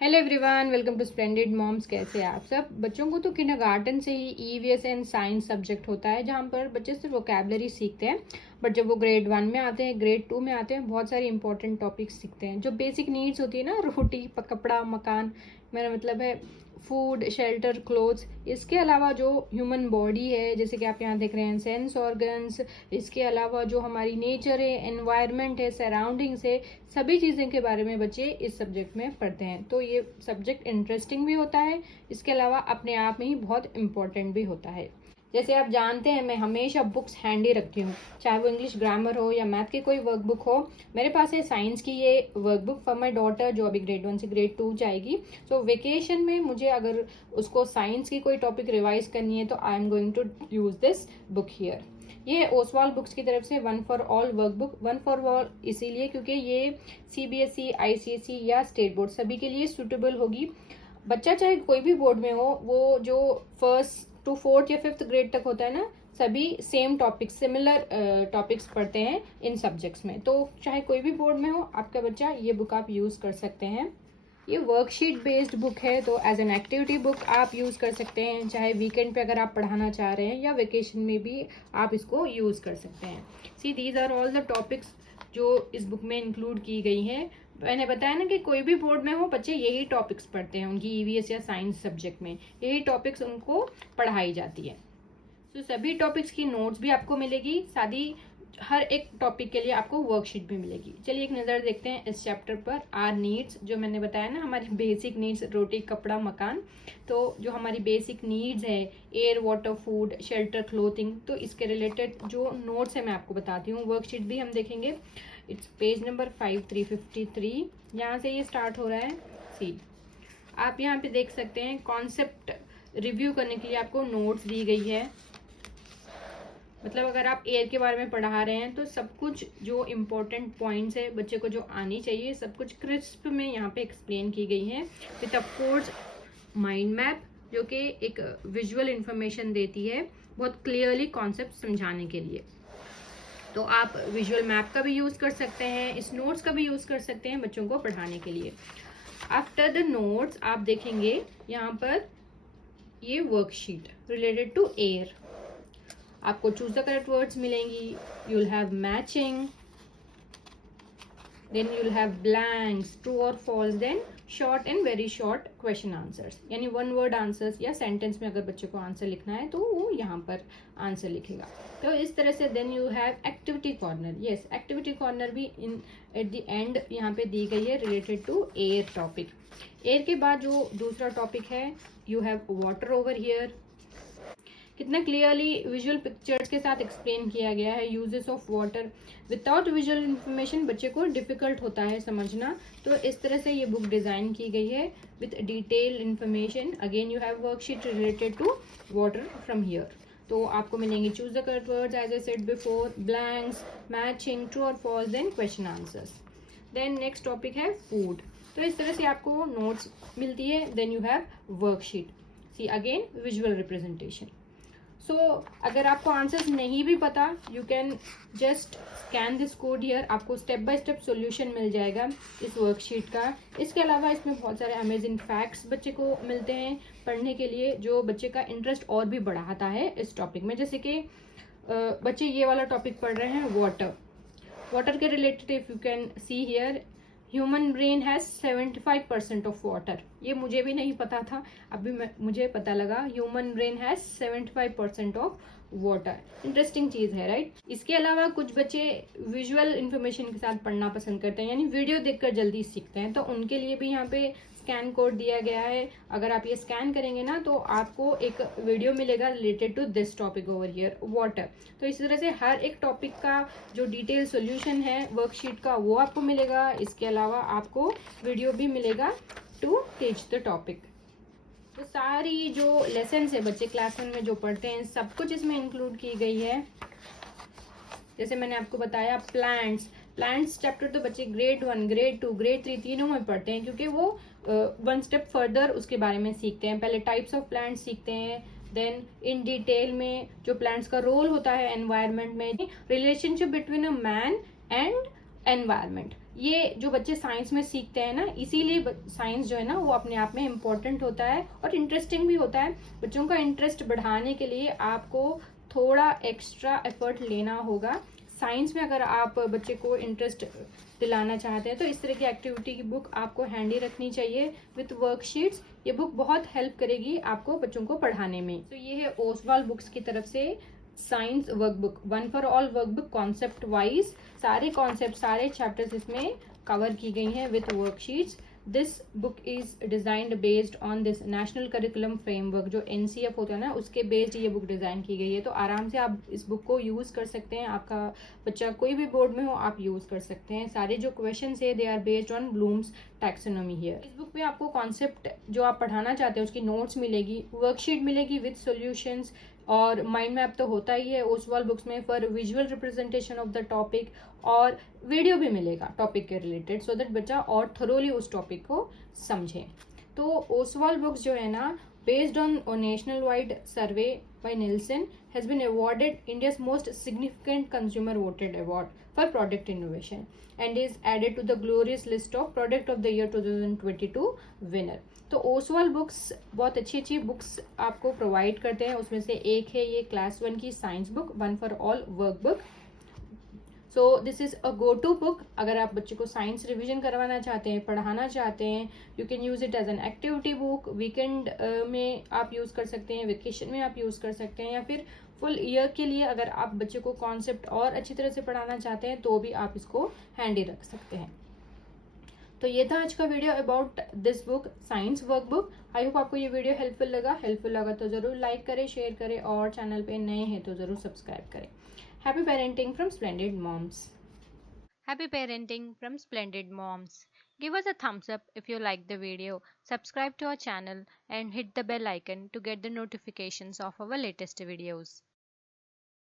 Hello everyone, welcome to splendid moms. कैसे हैं आप सब? बच्चों को तो किंडरगार्टन से ही ईवीएस एंड साइंस सब्जेक्ट होता है, जहाँ पर बच्चे सिर्फ वोकैबलरी सीखते हैं। बट जब वो ग्रेड 1 में आते हैं, ग्रेड 2 में आते हैं, बहुत सारे इंपॉर्टेंट टॉपिक्स सीखते हैं। जो बेसिक नीड्स होती है ना, रोटी, कपड़ा, मकान, मेरा मतलब है फूड, शेल्टर, क्लोथ्स। इसके अलावा जो ह्यूमन बॉडी है, जैसे कि आप यहाँ देख रहे हैं सेंस ऑर्गन्स, इसके अलावा जो हमारी नेचर है, एनवायरनमेंट है, सराउंडिंग्स है, सभी चीज़ों के बारे में बच्चे इस सब्जेक्ट में पढ़ते हैं। तो ये सब्जेक्ट इंटरेस्टिंग भी होता है, इसके अलावा अपने आप में ही बहुत इम्पोर्टेंट भी होता है। जैसे आप जानते हैं, मैं हमेशा बुक्स हैंडी रखती हूँ, चाहे वो इंग्लिश ग्रामर हो या मैथ की कोई वर्कबुक हो। मेरे पास है साइंस की ये वर्कबुक फॉर माई डॉटर, जो अभी ग्रेड 1 से ग्रेड 2 जाएगी। सो वेकेशन में मुझे अगर उसको साइंस की कोई टॉपिक रिवाइज करनी है तो I am going to use this book here. ये ओसवाल बुक्स की तरफ से one for all workbook. One for all इसीलिए क्योंकि ये सीबीएसई, आईसीएसई या स्टेट बोर्ड सभी के लिए सूटेबल होगी। बच्चा चाहे कोई भी बोर्ड में हो, वो जो 1st to 4th या 5th ग्रेड तक होता है ना, सभी सेम टॉपिक्स, सिमिलर टॉपिक्स पढ़ते हैं इन सब्जेक्ट्स में। तो चाहे कोई भी बोर्ड में हो आपका बच्चा, ये बुक आप यूज़ कर सकते हैं। ये वर्कशीट बेस्ड बुक है, तो एज एन एक्टिविटी बुक आप यूज़ कर सकते हैं, चाहे वीकेंड पे अगर आप पढ़ाना चाह रहे हैं या वेकेशन में भी आप इसको यूज़ कर सकते हैं। See these are all the topics जो इस बुक में इंक्लूड की गई हैं। मैंने बताया ना कि कोई भी बोर्ड में हो, बच्चे यही टॉपिक्स पढ़ते हैं, उनकी ईवीएस या साइंस सब्जेक्ट में यही टॉपिक्स उनको पढ़ाई जाती है। तो सभी टॉपिक्स की नोट्स भी आपको मिलेगी, साथ ही हर एक टॉपिक के लिए आपको वर्कशीट भी मिलेगी। चलिए एक नज़र देखते हैं इस चैप्टर पर। आर नीड्स, जो मैंने बताया ना, हमारी बेसिक नीड्स, रोटी, कपड़ा, मकान। तो जो हमारी बेसिक नीड्स है, air, water, food, shelter, clothing, तो इसके रिलेटेड जो नोट्स है मैं आपको बताती हूँ। वर्कशीट भी हम देखेंगे। इट्स पेज नंबर 5353, यहाँ से ये स्टार्ट हो रहा है। सी, आप यहाँ पे देख सकते हैं कॉन्सेप्ट रिव्यू करने के लिए आपको नोट्स दी गई है। मतलब अगर आप एयर के बारे में पढ़ा रहे हैं तो सब कुछ जो इम्पोर्टेंट पॉइंट्स है बच्चे को जो आनी चाहिए, सब कुछ क्रिस्प में यहाँ पे एक्सप्लेन की गई है। With of course mind map, जो कि एक विजुअल इंफॉर्मेशन देती है बहुत क्लियरली कॉन्सेप्ट समझाने के लिए। तो आप विजुअल मैप का भी यूज़ कर सकते हैं, इस नोट्स का भी यूज़ कर सकते हैं बच्चों को पढ़ाने के लिए। आफ्टर द नोट्स आप देखेंगे यहाँ पर ये वर्कशीट रिलेटेड टू एयर। आपको चूज द करेक्ट वर्ड्स मिलेंगी, you will have matching, then you will have blanks, true और false, then short and very short question answers, यानी 1 वर्ड आंसर्स या सेंटेंस में अगर बच्चे को आंसर लिखना है तो वो यहाँ पर आंसर लिखेगा। तो इस तरह से then you have activity corner. Yes, activity corner भी इन एट द एंड यहाँ पे दी गई है related to air topic. Air के बाद जो दूसरा टॉपिक है, you have water over here. कितना क्लियरली विजुअल पिक्चर्स के साथ एक्सप्लेन किया गया है uses of water. Without visual information बच्चे को डिफिकल्ट होता है समझना, तो इस तरह से ये बुक डिज़ाइन की गई है with detail information. Again you have worksheet related to water from here. तो आपको मिलेंगे choose the correct words, as I said before, blanks, matching, true और false, then question answers. Then next topic है food. तो इस तरह से आपको नोट्स मिलती है। Then you have worksheet. See again visual representation. So अगर आपको आंसर्स नहीं भी पता, you can just scan this code here, आपको स्टेप बाय स्टेप सॉल्यूशन मिल जाएगा इस वर्कशीट का। इसके अलावा इसमें बहुत सारे अमेजिंग फैक्ट्स बच्चे को मिलते हैं पढ़ने के लिए, जो बच्चे का इंटरेस्ट और भी बढ़ाता है इस टॉपिक में। जैसे कि बच्चे ये वाला टॉपिक पढ़ रहे हैं, वाटर। वाटर के related if you can see here, human brain has 75% of water. ये मुझे भी नहीं पता था, अभी मुझे पता लगा। Human brain has 75% of water. Interesting चीज़ है, राइट? इसके अलावा कुछ बच्चे विजुअल इंफॉर्मेशन के साथ पढ़ना पसंद करते हैं, यानी वीडियो देखकर जल्दी सीखते हैं, तो उनके लिए भी यहाँ पे स्कैन कोड दिया गया है। अगर आप ये स्कैन करेंगे ना तो आपको एक वीडियो मिलेगा related to this topic over here, water. तो इस तरह से हर एक टॉपिक का जो डिटेल सॉल्यूशन है वर्कशीट का, वो आपको मिलेगा। इसके अलावा आपको वीडियो भी मिलेगा टू टीच द टॉपिक। तो सारी जो लेसन है बच्चे क्लास 1 में जो पढ़ते हैं, सब कुछ इसमें इंक्लूड की गई है। जैसे मैंने आपको बताया प्लांट्स चैप्टर तो बच्चे ग्रेड 1, ग्रेड 2, ग्रेड 3 तीनों में पढ़ते हैं, क्योंकि वो 1 स्टेप फर्दर उसके बारे में सीखते हैं। पहले टाइप्स ऑफ प्लांट्स सीखते हैं, देन इन डिटेल में जो प्लांट्स का रोल होता है एनवायरनमेंट में, relationship between a man and environment, ये जो बच्चे साइंस में सीखते हैं ना, इसीलिए साइंस जो है ना वो अपने आप में इम्पोर्टेंट होता है और इंटरेस्टिंग भी होता है। बच्चों का इंटरेस्ट बढ़ाने के लिए आपको थोड़ा एक्स्ट्रा एफर्ट लेना होगा। साइंस में अगर आप बच्चे को इंटरेस्ट दिलाना चाहते हैं तो इस तरह की एक्टिविटी की बुक आपको हैंडी रखनी चाहिए विथ वर्कशीट्स। ये बुक बहुत हेल्प करेगी आपको बच्चों को पढ़ाने में। तो ये है ओसवाल बुक्स की तरफ से science workbook, one for all workbook, concept wise सारे कॉन्सेप्ट, सारे चैप्टर्स इसमें कवर की गई हैं with worksheets. This book is designed based on this national curriculum framework, जो एनसीएफ होता है ना उसके बेस्ड ये बुक डिजाइन की गई है। तो आराम से आप इस बुक को यूज कर सकते हैं, आपका बच्चा कोई भी बोर्ड में हो आप यूज कर सकते हैं। सारे जो क्वेश्चन है they are based on Bloom's taxonomy here. इस बुक में आपको कॉन्सेप्ट जो आप पढ़ाना चाहते हैं उसकी नोट्स मिलेगी, वर्कशीट मिलेगी विद सॉल्यूशंस, और माइंड मैप तो होता ही है ओसवाल बुक्स में for visual representation of the topic, और वीडियो भी मिलेगा टॉपिक के रिलेटेड, सो दैट बच्चा और थरोली उस टॉपिक को समझे। तो ओसवाल बुक्स जो है ना, based on a nationwide survey by Nielsen, has been awarded India's most significant consumer voted award for product innovation and is added to the glorious list of product of the year 2022 winner. तो Oswal books बहुत अच्छी अच्छी books आपको provide करते हैं। उसमें से एक है ये क्लास 1 की science book, one for all work book. So this is a go to book. अगर आप बच्चे को साइंस रिवीजन करवाना चाहते हैं, पढ़ाना चाहते हैं, you can use it as an activity book. Weekend में आप यूज कर सकते हैं, वेकेशन में आप यूज कर सकते हैं, या फिर फुल ईयर के लिए अगर आप बच्चे को कॉन्सेप्ट और अच्छी तरह से पढ़ाना चाहते हैं तो भी आप इसको हैंडी रख सकते हैं। तो ये था आज का video about this book science workbook. I hope आपको ये वीडियो हेल्पफुल लगा तो जरूर लाइक करें, शेयर करें, और चैनल पे नए हैं तो जरूर सब्सक्राइब करें। Happy parenting from splendid moms. Happy parenting from Splendid Moms. Give us a thumbs up if you like the video, subscribe to our channel and hit the bell icon to get the notifications of our latest videos.